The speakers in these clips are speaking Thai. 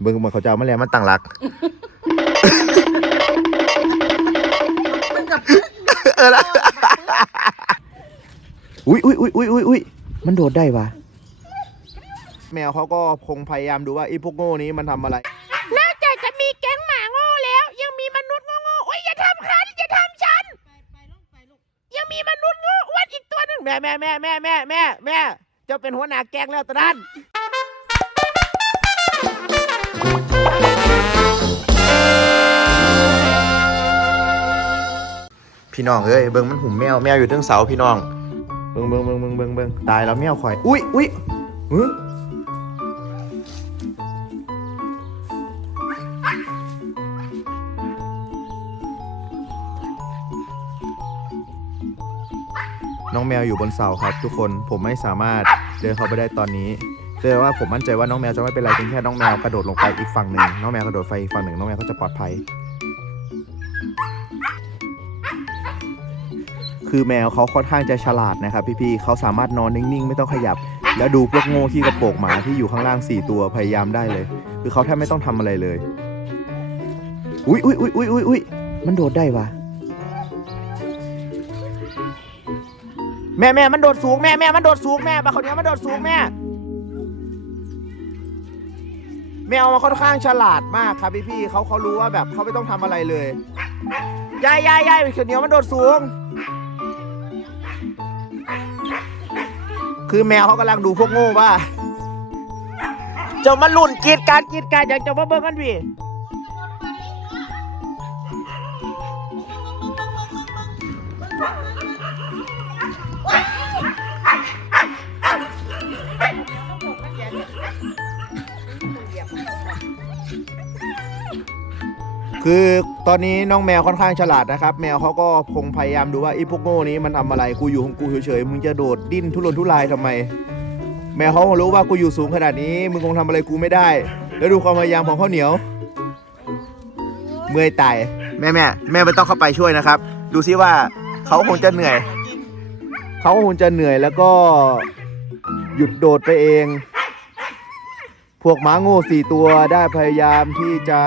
เบิ่งมาเขาจะเอามาแล้วมันตั้งหลักมันกับเออละอุ้ยอุ้ยอุ้ยอุ้ยอุ้ยอุ้ยมันโดดได้วะแมวเขาก็คงพยายามดูว่าไอ้พวกโง่นี้มันทำอะไร นอกจากจะมีแก๊งหมาโง่แล้ว ยังมีมนุษย์โง่ๆโอ้ยอย่าทำฉันอย่าทำฉันไปลูกไปลูกยังมีมนุษย์โง่อ้วนอีกตัวหนึ่งแม่แม่แม่แม่แม่แม่แม่เจ้าเป็นหัวหน้าแก๊งแล้วตอนนั้น พี่น้องเอ้ยเบิ่งมันหุ่มแมวแมวอยู่เทิงเสาพี่น้อง เบิ่งเบิ่งเบิ่งเบิ่งเบิ่งเบิ่งตายแล้วแมวข่อย อุ้ยอุ้ยหือน้องแมวอยู่บนเสาครับ ทุกคนผมไม่สามารถเดินเข้าไปได้ตอนนี้แต่ว่าผมมั่นใจว่าน้องแมวจะไม่เป็นไรเพียงแค่น้องแมวกระโดดลงไปอีกฝั่งหนึ่งน้องแมวกระโดดไปอีกฝั่งหนึ่งน้องแมวก็จะปลอดภัย คือแมวเขาค่อนข้างจะฉลาดนะครับพี่ๆเขาสามารถนอนนิ่งๆ ไม่ต้องขยับ แล้วดูพวกโง่ที่กระโปรงหมาที่อยู่ข้างล่าง 4 ตัวพยายามได้เลย คือเขาแทบไม่ต้องทำอะไรเลย อุ้ยอุ้ยอุ้ยอุ้ยอุ้ยอุ้ยมันโดดได้วะแม่แม่มันโดดสูงแม่แม่มันโดดสูงแม่ปลาเขาเนี้ยวมันโดดสูงแม่แมวมันค่อนข้างฉลาดมากครับพี่ๆเขาเขารู้ว่าแบบเขาไม่ต้องทำอะไรเลยยายยายยายเขาวเหนี้ยวมันโดดสูง คือแมวเขากำลังดูพวกโง่ว่า เจะมาหลุ่นกรีดการกรีดการอยากจะมาเบิ่งกันพี่ คือตอนนี้น้องแมวค่อนข้างฉลาดนะครับ แมวเขาก็คงพยายามดูว่าไอ้พวกโง่นี้มันทำอะไรกูอยู่ของกูเฉยๆมึงจะโดดดิ้นทุรนทุรายทำไม แมวเขาคงรู้ว่ากูอยู่สูงขนาดนี้มึงคงทำอะไรกูไม่ได้ แล้วดูความพยายามของข้าวเหนียว เมื่อยตายแม่แม่แม่ไม่ต้องเข้าไปช่วยนะครับ ดูซิว่าเขาคงจะเหนื่อยเขาคงจะเหนื่อยแล้วก็หยุดโดดไปเอง พวกหม้าโง่สี่ตัวได้พยายามที่จะ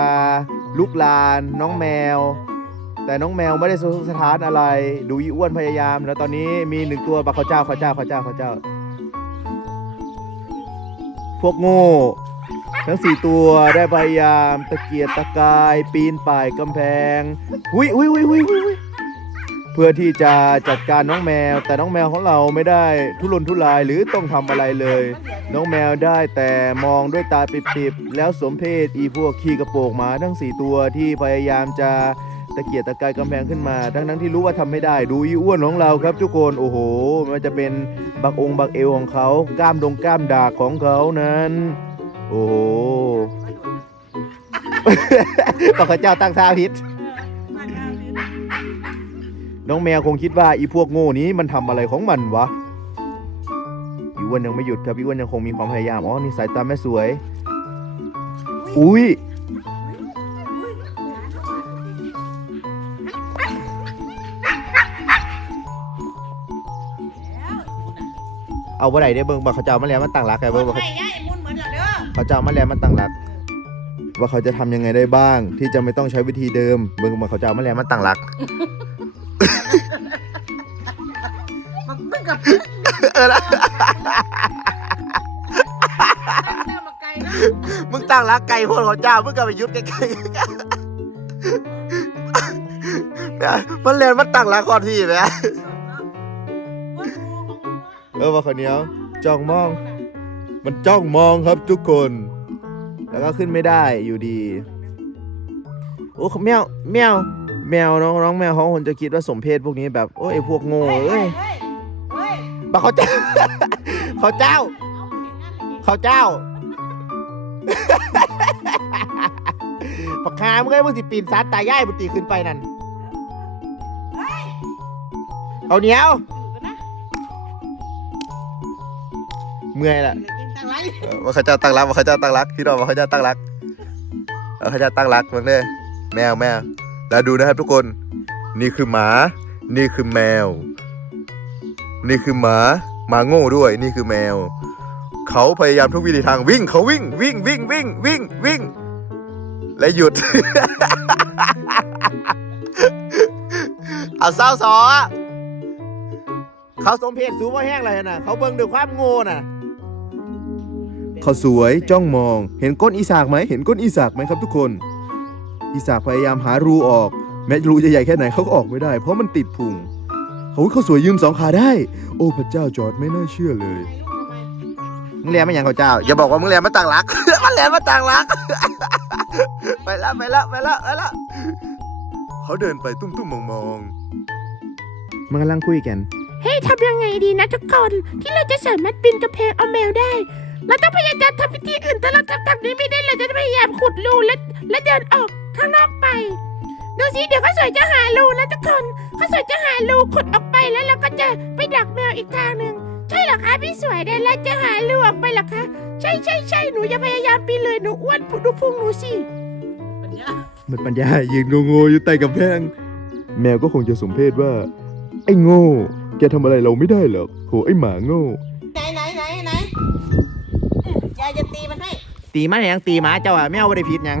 ลุกลานน้องแมว แต่น้องแมวไม่ได้สะทกสถานอะไร ดูอีอ้วนพยายาม แล้วตอนนี้มีหนึ่งตัวบักเขาเจ้าเขาเจ้าเขาเจ้าเขาเจ้า พวกโง่ ทั้งสี่ตัวได้พยายามตะเกียกตะกาย ปีนป่ายกำแพงหุยหุยหุยหุยหุยหุย เพื่อที่จะจัดการน้องแมว แต่น้องแมวของเราไม่ได้ทุรนทุรายหรือต้องทำอะไรเลย น้องแมวได้แต่มองด้วยตาปิบๆ แล้วสมเพศอีพวกขี้กระโปรงหมาทั้งสี่ตัวที่พยายามจะตะเกียกตะกายกำแพงขึ้นมา ทั้งนั้นที่รู้ว่าทำไม่ได้ ดูอีอ้วนของเราครับทุกคน โอ้โห มันจะเป็นบักองบักเอวของเขา กล้ามดงกล้ามดากของเขานั้น โอ้โหบักเขาเจ้าตั้งท่าพิษ น้องแมวคงคิดว่าอีพวกโง่นี้มันทำอะไรของมันวะอีอ้วนยังไม่หยุดครับอีอ้วนยังคงมีความพยายามอ๋อนี่สายตาแม่สวย อุ้ยเอาบ่ได้ได้เบิ่งบักเขาเจ้ามาแล้วมันตั้งรักไงเบิ่งบักไปเขาย่าไอ้มุนเหมือนเด้อเขาเจ้ามาแล้วมันตั้งรัก ว่าเขาจะทำยังไงได้บ้าง ที่จะไม่ต้องใช้วิธีเดิมเบิ่งบักเขาเจ้ามาแล้วมันตั้งรัก มันมันกับเออละเจ้ามาไกลนะมึงตั้งรักไก่พวกเขาเจ้ามึงก็ไปยุดไกลๆเนี่มันเรียนมันตั้งรักก่อนพี่ไหมเออว่าคนเหนียจ้องมอง มันจ้องมองครับทุกคน แล้วก็ขึ้นไม่ได้อยู่ดี โอ้แมวแมว แมวน้องน้องแมวเขาคงจะคิดว่าสมเพศพวกนี้แบบโอ้ยไอ้พวกโง่เอ้ยเฮ้ยบักเขาเจ้าเขาเจ้าเขาเจ้าปากคามึงไงมึงสิปีนสารตายายบุตรีขึ้นไปนั่นเอาเหนียวเมื่อยละตั้งไรเออว่าเขาเจ้าตั้งรักว่าเขาเจ้าตั้งรักพี่น้องว่าเขาเจ้าตั้งรักว่าเขาเจ้าตั้งรักมึงเนี่ยแมวแมว แล้วดูนะครับทุกคน นี่คือหมา นี่คือแมว นี่คือหมาหมาโง่ด้วย นี่คือแมว เขาพยายามทุกวิธีทางวิ่ง เขาวิ่ง วิ่งวิ่งวิ่งวิ่งวิ่ง และหยุดเอาเศร้าสอเขาสมเพศสูงว่าแห้งเลยนะเขาเบิ่งด้วยความโง่น่ะเขาสวยจ้องมอง เห็นก้นอีสากไหมเห็นก้นอีสากไหมครับทุกคน อีสากพยายามหารูออก แม้รูจะใหญ่แค่ไหนเขาก็ออกไม่ได้ เพราะมันติดพุงโอ้ยเขาสวยยืนสองขาได้ โอ้พระเจ้าจอร์ดไม่น่าเชื่อเลย มึงเรียนมาอย่างเขาเจ้า อย่าบอกว่ามึงเรียนมาต่างรัก มันเรียนมาต่างรัก ไปละไปละไปละไปละเขาเดินไปตุ้มตุ้มมองมองมันกำลังคุยกัน เฮ้ยทำยังไงดีนะทุกคน ที่เราจะสามารถปีนกระเพงเอาแมวได้ เราต้องพยายามทำวิธีอื่นแต่เราทำทำนี้ไม่ได้เราจะพยายามขุดรูและและเดินออก ข้างนอกไป ดูสิเดี๋ยวข้าวสวยจะหารูนะทุกคนข้าวสวยจะหารูขุดออกไปแล้วเราก็จะไปดักแมวอีกทางหนึ่งใช่เหรอคะพี่สวยเดี๋ยวเราจะหารูออกไปเหรอคะใช่ใช่ใช่หนูจะพยายามปีนเลยหนูอ้วนดูพุงหนูสิปัญญามันปัญญายืนงงๆอยู่ใต้กำแพงแมวก็คงจะสมเพศว่า ไอ้โง่ แกทำอะไรเราไม่ได้หรอกโหไอ้หมาโง่ ไหนไหนไหนไหนอืมยายจะตีมันให้ ตีมันหยังตีหมาเจ้าอะแม่เอาบ่ได้ผิดหยัง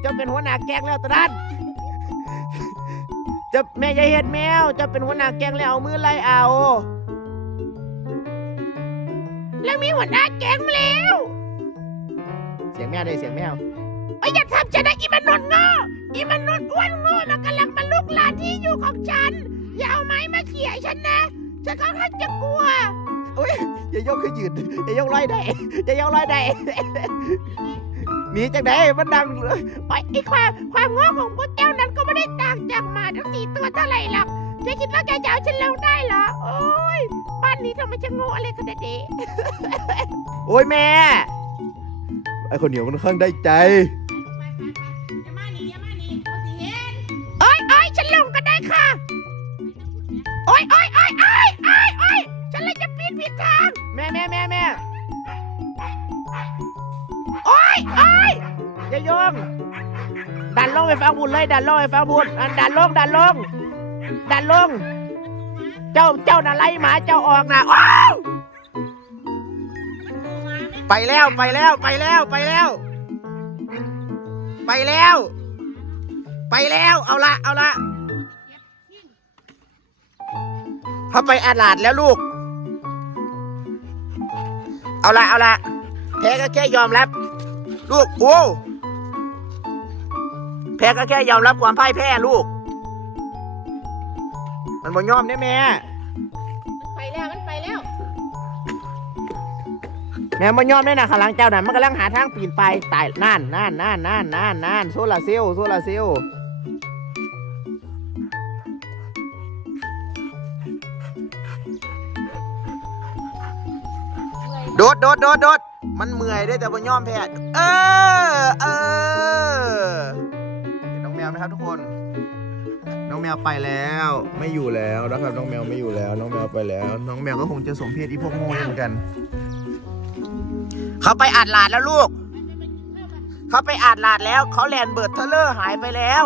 เจ้าเป็นหัวหน้าแก๊งแล้วตะนันเจะแม่อย่าเฮ็ดแมวเจะเป็นหัวหน้าแก๊งแล้วเอามือไล่เอา แล้วมีหัวหน้าแก๊งแล้ว เสียงแมวได้เสียงแมวโอ้ยอย่าทำฉันนะอีมนุษย์โง่อีมนุษย์อ้วนโง่มันกำลังมาลุกลานที่อยู่ของฉัน อย่าเอาไม้มาเขี่ยฉันนะ ฉันค่อนข้างจะกลัวอย่ายกขึ้นยืนอย่ายกลอยได้อย่ายกลอยได้ หนีจากไหนมันดังโอ้ยไอ้ความความโง่ของพวกเจ้านั้นก็ไม่ได้ต่างจากหมาทั้งสี่ตัวเท่าไหร่หรอกแกคิดว่าแกจะเอาฉันลงได้เหรอ โอ้ยบ้านนี้ทำไมจะโง่อะไรขนาดนี้ โอ้ยแม่ไอ้คนเหนียวมันค่อนข้างได้ใจอย่ามาหนีอย่ามาหนีเขาสิเห็นโอ้ยโอ้ยฉันลงก็ได้ค่ะ โอ้ยโอ้ยโอ้ยโอ้ยโอ้ยโอ้ยฉันเลยจะปีนผิดทาง แม่แม่แม่แม่ ง ดันลงไปฟังบุญเลย ดันลงไปฟังบุญอันดันลงดันลง ดันลง เจ้าเจ้าน่ะไล่หมาเจ้าออกนะอ้าวไปแล้วไปแล้วไปแล้วไปแล้ว ไปแล้ว ไปแล้วเอาละเอาละเขาไปอาลาดแล้วลูก เอาละเอาละแพ้ก็แค่ยอมรับ ลูกโอ้ แพ้ก็แค่ยอมรับความพ่ายแพ้ลูก มันบ่ยอมได้แม่มันไปแล้วมันไปแล้ว แม่บ่ยอมได้นะข้างหลังเจ้าน่ะมันกำลังหาทางปีนไปตายนั่นนั่นนั่นนั่นนั่นนั่นโซลาร์เซลล์โซลาร์เซลล์โดดโดดโดดโดดมันเมื่อยได้แต่บ่ยอมแพ้เออเออ วนน้องแมวไหมครับทุกคน น้องแมวไปแล้ว ไม่อยู่แล้วนะครับ น้องแมวไม่อยู่แล้ว น้องแมวไปแล้ว น้องแมวก็คงจะสมเพศอีพวกโง่เหมือนกัน เขาไปอาดลาดแล้วลูก เขาไปอาดลาดแล้วเขาแลนเบิร์ดเทเลอร์หายไปแล้ว